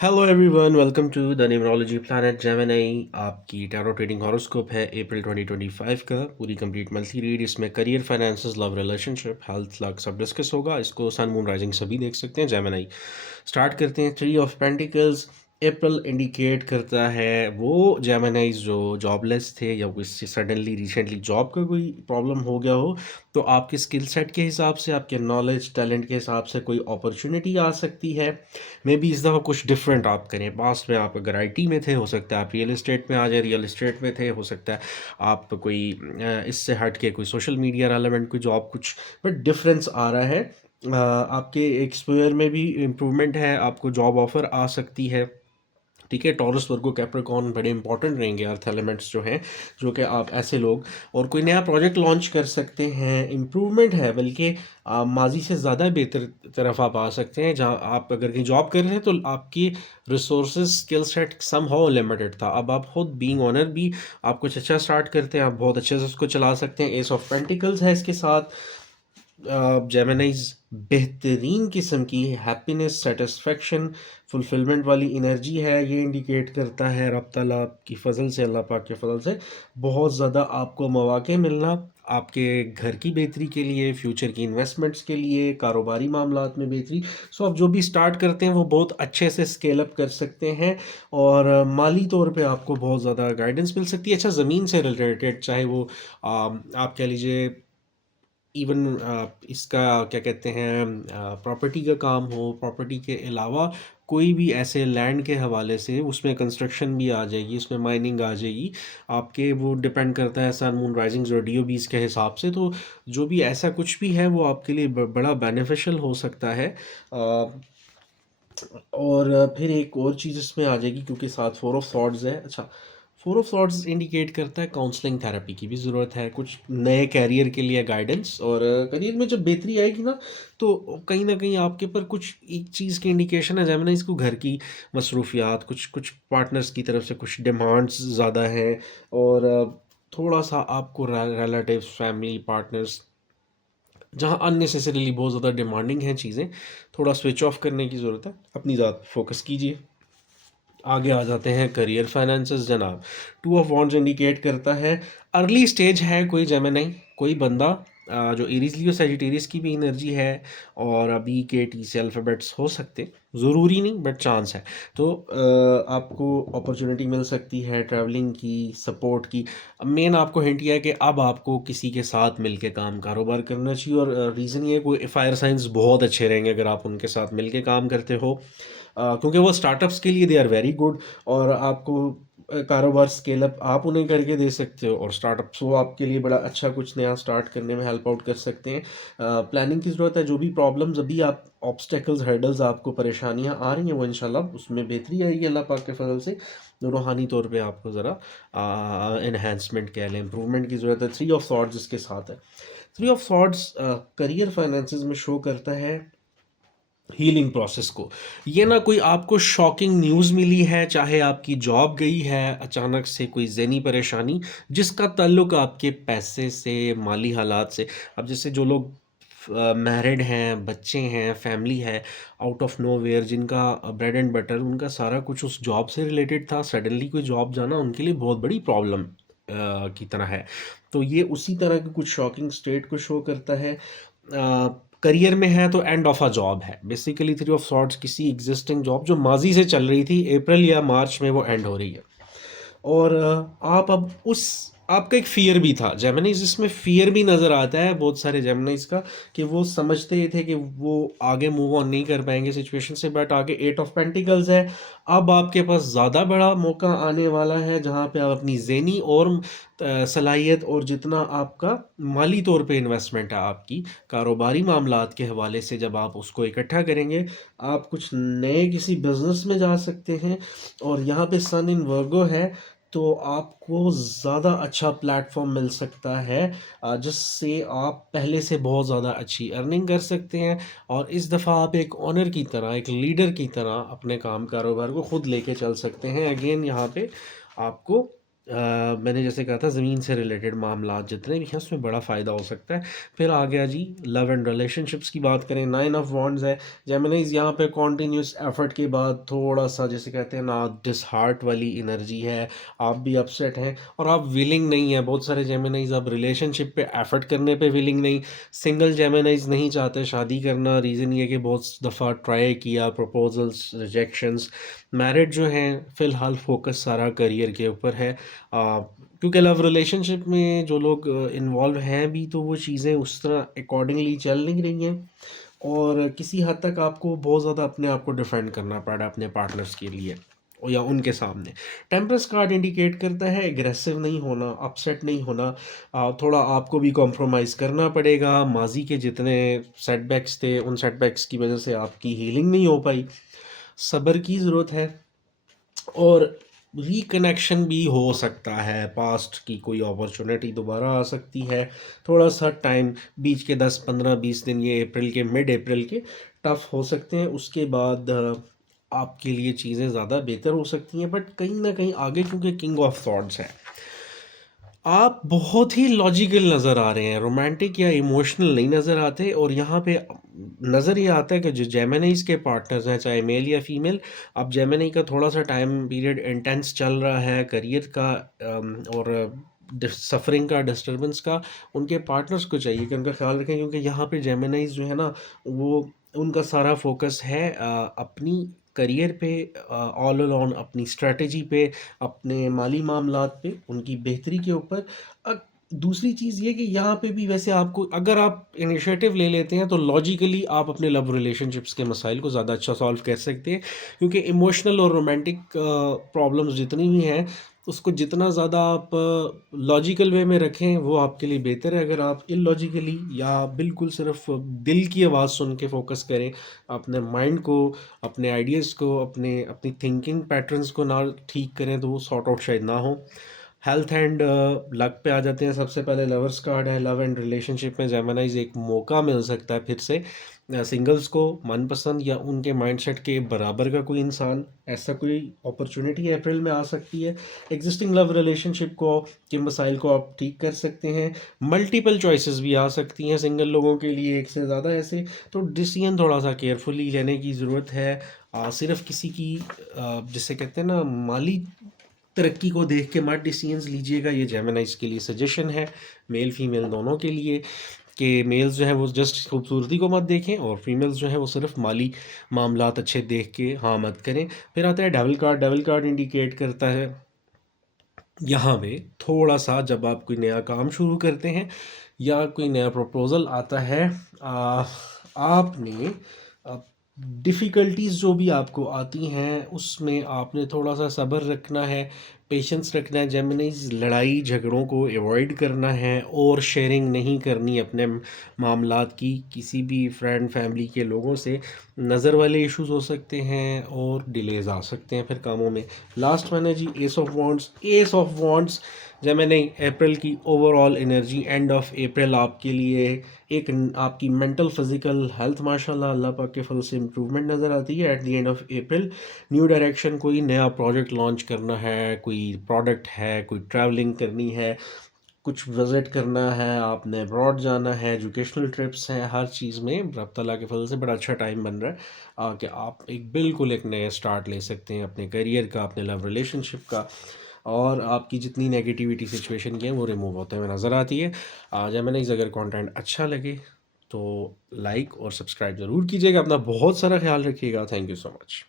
Hello everyone, welcome to the numerology planet Gemini. आपकी tarot trading horoscope है April 2025 का। पूरी कंप्लीट मंथली रीड। इसमें career, finances, love, relationship, health, luck सब discuss होगा। इसको सन, मून, राइजिंग सभी देख सकते हैं जेमिनी। स्टार्ट करते हैं। Three of pentacles. April indicate करता है वो जेमिनाइज जो जॉबलेस थे या किसी सडनली रिसेंटली जॉब का कोई प्रॉब्लम हो गया हो, तो आपके स्किल सेट के हिसाब से, आपके नॉलेज टैलेंट के हिसाब से कोई अपॉर्चुनिटी आ सकती है। मे बी इस दफ़ा कुछ डिफरेंट आप करें। पास्ट में आप अगर आईटी में थे, हो सकता है आप रियल एस्टेट में आ जाए। रियल एस्टेट में थे, हो सकता है आप कोई इससे हट के कोई सोशल मीडिया रेलेवेंट कोई जॉब कुछ, बट डिफरेंस आ रहा है। आपके एक्सपोजर में भी इम्प्रूवमेंट है, आपको जॉब ऑफर आ सकती है। ठीक है, टॉरस, वर्गो, कैप्रिकॉर्न बड़े इंपॉर्टेंट रहेंगे अर्थ एलिमेंट्स जो हैं, जो कि आप ऐसे लोग और कोई नया प्रोजेक्ट लॉन्च कर सकते हैं। इम्प्रूवमेंट है, बल्कि माजी से ज़्यादा बेहतर तरफ आप आ सकते हैं। जहाँ आप अगर कहीं जॉब कर रहे हैं तो आपकी resources skill set somehow limited था। अब आप खुद बीइंग ऑनर भी आप कुछ अच्छा स्टार्ट करते हैं, आप बहुत अच्छे से उसको चला सकते हैं। एस ऑफ पेंटिकल्स है इसके साथ। जेमिनीज बेहतरीन किस्म की हैप्पीनेस, सेटिस्फेक्शन, फुलफिलमेंट वाली एनर्जी है। ये इंडिकेट करता है रब ताला की फ़ज़ल से, अल्लाह पाक के फ़ज़ल से बहुत ज़्यादा आपको मौक़े मिलना, आपके घर की बेहतरी के लिए, फ्यूचर की इन्वेस्टमेंट्स के लिए, कारोबारी मामलात में बेहतरी। सो आप जो भी स्टार्ट करते हैं वो बहुत अच्छे से स्केल अप कर सकते हैं और माली तौर पे आपको बहुत ज़्यादा गाइडेंस मिल सकती है। अच्छा, ज़मीन से रिलेटेड, चाहे वो आप कह लीजिए इवन इसका क्या कहते हैं, प्रॉपर्टी का काम हो, प्रॉपर्टी के अलावा कोई भी ऐसे लैंड के हवाले से उसमें कंस्ट्रक्शन भी आ जाएगी, उसमें माइनिंग आ जाएगी। आपके वो डिपेंड करता है सन, मून, राइजिंग्स और डीओबीज के हिसाब से। तो जो भी ऐसा कुछ भी है वो आपके लिए बड़ा बेनिफिशियल हो सकता है। और फिर एक और चीज़ इसमें आ जाएगी, क्योंकि साथ फोर ऑफ सॉर्ड्स है। अच्छा, फोर ऑफ सॉर्ड्स इंडिकेट करता है काउंसलिंग थेरेपी की भी ज़रूरत है, कुछ नए कैरियर के लिए गाइडेंस। और करियर में जब बेहतरी आएगी ना, तो कहीं ना कहीं आपके पर कुछ एक चीज़ की इंडिकेशन है जैसे ना, इसको घर की मसरूफियात, कुछ कुछ पार्टनर्स की तरफ से कुछ डिमांड्स ज़्यादा हैं। और थोड़ा सा आपको रिलेटिव्स, फैमिली, पार्टनर्स जहाँ अननेसेसरीली बहुत ज़्यादा डिमांडिंग हैं चीज़ें, थोड़ा स्विच ऑफ करने की ज़रूरत है। अपनी ज़ात फोकस कीजिए। आगे आ जाते हैं करियर, फाइनेंसेस जनाब। टू ऑफ वॉन्ड्स इंडिकेट करता है अर्ली स्टेज है कोई जेमिनी, कोई बंदा जो एरीज लियो सेजिटेरियस की भी एनर्जी है, और अभी के टी से अल्फ़ाबेट्स हो सकते, ज़रूरी नहीं बट चांस है। तो आपको अपॉर्चुनिटी मिल सकती है ट्रैवलिंग की, सपोर्ट की। मेन आपको हिंट यह है कि अब आपको किसी के साथ मिलके काम कारोबार करना चाहिए। और रीज़न ये है, कोई फायर साइंस बहुत अच्छे रहेंगे अगर आप उनके साथ मिलके काम करते हो, क्योंकि वो स्टार्टअप्स के लिए दे आर वेरी गुड। और आपको कारोबार स्केल अप आप उन्हें करके दे सकते हो, और स्टार्टअप्स वो आपके लिए बड़ा अच्छा कुछ नया स्टार्ट करने में हेल्प आउट कर सकते हैं। प्लानिंग की ज़रूरत है। जो भी प्रॉब्लम्स अभी आप ऑब्स्टेकल्स, हर्डल्स, आपको परेशानियां आ रही हैं, वो इंशाल्लाह उसमें बेहतरी आएगी अल्लाह पाक के फजल से। रूहानी तौर पे आपको ज़रा इन्हेंसमेंट कह लें, इम्प्रूवमेंट की ज़रूरत है। थ्री ऑफ सॉर्ड्स इसके साथ है। Three of swords career finances में शो करता है हीलिंग प्रोसेस को। ये ना कोई आपको शॉकिंग न्यूज़ मिली है, चाहे आपकी जॉब गई है अचानक से, कोई ज़हनी परेशानी जिसका ताल्लुक आपके पैसे से, माली हालात से। अब जैसे जो लोग मैरिड हैं, बच्चे हैं, फैमिली है, आउट ऑफ नोवेयर जिनका ब्रेड एंड बटर, उनका सारा कुछ उस जॉब से रिलेटेड था, सडनली कोई जॉब जाना उनके लिए बहुत बड़ी प्रॉब्लम की तरह है। तो ये उसी तरह की कुछ शॉकिंग स्टेट को शो करता है। करियर में है तो एंड ऑफ अ जॉब है बेसिकली। थ्री ऑफ सॉर्ट्स किसी एग्जिस्टिंग जॉब जो माजी से चल रही थी, अप्रैल या मार्च में वो एंड हो रही है। और आप अब उस आपका एक फ़ियर भी था जेमिनीज, इसमें फ़ियर भी नज़र आता है बहुत सारे जेमिनीज का, कि वो समझते थे कि वो आगे मूव ऑन नहीं कर पाएंगे सिचुएशन से। बट आगे एट ऑफ पेंटिकल्स है। अब आपके पास ज़्यादा बड़ा मौका आने वाला है, जहाँ पे आप अपनी ज़हनी और सलाहियत, और जितना आपका माली तौर पे इन्वेस्टमेंट है आपकी कारोबारी मामलात के हवाले से, जब आप उसको इकट्ठा करेंगे, आप कुछ नए किसी बिजनेस में जा सकते हैं। और यहाँ पे सन इन वर्गो है, तो आपको ज़्यादा अच्छा प्लेटफॉर्म मिल सकता है, जिससे आप पहले से बहुत ज़्यादा अच्छी अर्निंग कर सकते हैं। और इस दफ़ा आप एक ऑनर की तरह, एक लीडर की तरह अपने काम कारोबार को खुद लेके चल सकते हैं। अगेन यहाँ पे आपको मैंने जैसे कहा था ज़मीन से रिलेटेड मामलात जितने भी हैं उसमें बड़ा फ़ायदा हो सकता है। फिर आ गया जी लव एंड रिलेशनशिप्स की बात करें, 9 ऑफ वॉन्ड्स है। जेमिनीज़ यहाँ पे कॉन्टिन्यूस एफर्ट के बाद थोड़ा-सा जिसे कहते हैं ना डिसहार्ट वाली एनर्जी है, आप भी अपसेट हैं और आप विलिंग नहीं हैं। बहुत सारे जेमिनीज़ अब रिलेशनशिप पे एफर्ट करने पे विलिंग नहीं, सिंगल जेमिनीज़ नहीं चाहते शादी करना। रीज़न ये है कि बहुत दफ़ा ट्राई किया, प्रपोज़ल्स, रिजेक्शंस। मैरिड जो हैं फ़िलहाल फ़ोकस सारा करियर के ऊपर है। क्योंकि लव रिलेशनशिप में जो लोग इन्वॉल्व हैं भी तो वो चीज़ें उस तरह अकॉर्डिंगली चल नहीं रही हैं और किसी हद तक आपको बहुत ज़्यादा अपने आप को डिफेंड करना पड़ रहा है अपने पार्टनर्स के लिए और या उनके सामने। टेम्परस कार्ड इंडिकेट करता है एग्रेसिव नहीं होना, अपसेट नहीं होना। थोड़ा आपको भी कॉम्प्रोमाइज़ करना पड़ेगा। माजी के जितने सेटबैक्स थे उन सेटबैक्स की वजह से आपकी हीलिंग नहीं हो पाई, सब्र की ज़रूरत है और रिकनेक्शन भी हो सकता है। पास्ट की कोई अपॉर्चुनिटी दोबारा आ सकती है। थोड़ा सा टाइम बीच के 10 15 20 दिन ये अप्रैल के मिड अप्रैल के टफ हो सकते हैं। उसके बाद आपके लिए चीज़ें ज़्यादा बेहतर हो सकती हैं, बट कहीं ना कहीं आगे क्योंकि किंग ऑफ थॉट्स है, आप बहुत ही लॉजिकल नज़र आ रहे हैं, रोमांटिक या इमोशनल नहीं नज़र आते। और यहाँ पे नज़र ये आता है कि जो जेमिनीज़ के पार्टनर्स हैं चाहे मेल या फीमेल, अब जेमिनी का थोड़ा सा टाइम पीरियड इंटेंस चल रहा है करियर का और सफरिंग का, डिस्टर्बेंस का। उनके पार्टनर्स को चाहिए कि उनका ख्याल रखें क्योंकि यहाँ पे जेमिनीज़ जो है ना वो उनका सारा फोकस है अपनी करियर पे, ऑल अलोन अपनी स्ट्रेटजी पे, अपने माली मामलात पे, उनकी बेहतरी के ऊपर। अ, दूसरी चीज़ ये कि यहाँ पे भी वैसे आपको अगर आप इनिशिएटिव ले लेते हैं तो लॉजिकली आप अपने लव रिलेशनशिप्स के मसाइल को ज़्यादा अच्छा सॉल्व कर सकते हैं। क्योंकि इमोशनल और रोमांटिक प्रॉब्लम्स जितनी भी हैं उसको जितना ज़्यादा आप लॉजिकल वे में रखें वो आपके लिए बेहतर है। अगर आप इलॉजिकली या बिल्कुल सिर्फ दिल की आवाज़ सुन के फोकस करें, अपने माइंड को, अपने आइडियाज़ को, अपने अपनी थिंकिंग पैटर्न्स को ना ठीक करें तो वो सॉर्ट आउट शायद ना हो। हेल्थ एंड लक पे आ जाते हैं। सबसे पहले लवर्स कार्ड है। लव एंड रिलेशनशिप में जेमिनाइज एक मौका मिल सकता है फिर से सिंगल्स को मनपसंद या उनके माइंडसेट के बराबर का कोई इंसान, ऐसा कोई अपॉर्चुनिटी अप्रैल में आ सकती है। एग्जिस्टिंग लव रिलेशनशिप को के मसाइल को आप ठीक कर सकते हैं। मल्टीपल चॉइसेस भी आ सकती हैं सिंगल लोगों के लिए, एक से ज़्यादा ऐसे। तो डिसीजन थोड़ा सा केयरफुली लेने की ज़रूरत है। सिर्फ किसी की जिसे कहते हैं ना माली तरक्की को देख के मत डिसीजंस लीजिएगा। ये जेमिनाइज के लिए सजेशन है, मेल फीमेल दोनों के लिए, कि मेल्स जो हैं वो जस्ट खूबसूरती को मत देखें और फीमेल्स जो हैं वो सिर्फ माली मामलात अच्छे देख के हाँ मत करें। फिर आता है devil card. Devil card indicate करता है यहाँ पे थोड़ा सा जब आप कोई नया काम शुरू करते हैं या कोई नया प्रपोज़ल आता है, आपने डिफ़िकल्टीज़ जो भी आपको आती हैं उसमें आपने थोड़ा सा सब्र रखना है, पेशेंस रखना है। जेमिनीज़ लड़ाई झगड़ों को अवॉइड करना है और शेयरिंग नहीं करनी अपने मामलात की किसी भी फ्रेंड फैमिली के लोगों से। नज़र वाले इश्यूज हो सकते हैं और डिलेज आ सकते हैं फिर कामों में। लास्ट वन है जी ace of wands. Ace of wands Gemini April की overall energy, end of April आपके लिए एक आपकी मेंटल फिजिकल हेल्थ माशाल्लाह अल्लाह पाक के फल से इम्प्रूवमेंट नज़र आती है at the end of April. New direction, कोई नया प्रोजेक्ट लॉन्च करना है, कोई प्रोडक्ट है, कोई ट्रैवलिंग करनी है, कुछ विज़िट करना है, आपने अब्रॉड जाना है, एजुकेशनल ट्रिप्स हैं, हर चीज़ में रब तआला के फजल से बड़ा अच्छा टाइम बन रहा है कि आप एक बिल्कुल एक नया स्टार्ट ले सकते हैं अपने करियर का, अपने लव रिलेशनशिप का। और आपकी जितनी नेगेटिविटी सिचुएशन की है वो रिमूव होते हुए नज़र आती है। जब मैंने अगर कंटेंट अच्छा लगे तो लाइक और सब्सक्राइब ज़रूर कीजिएगा। अपना बहुत सारा ख्याल रखिएगा। Thank you so much.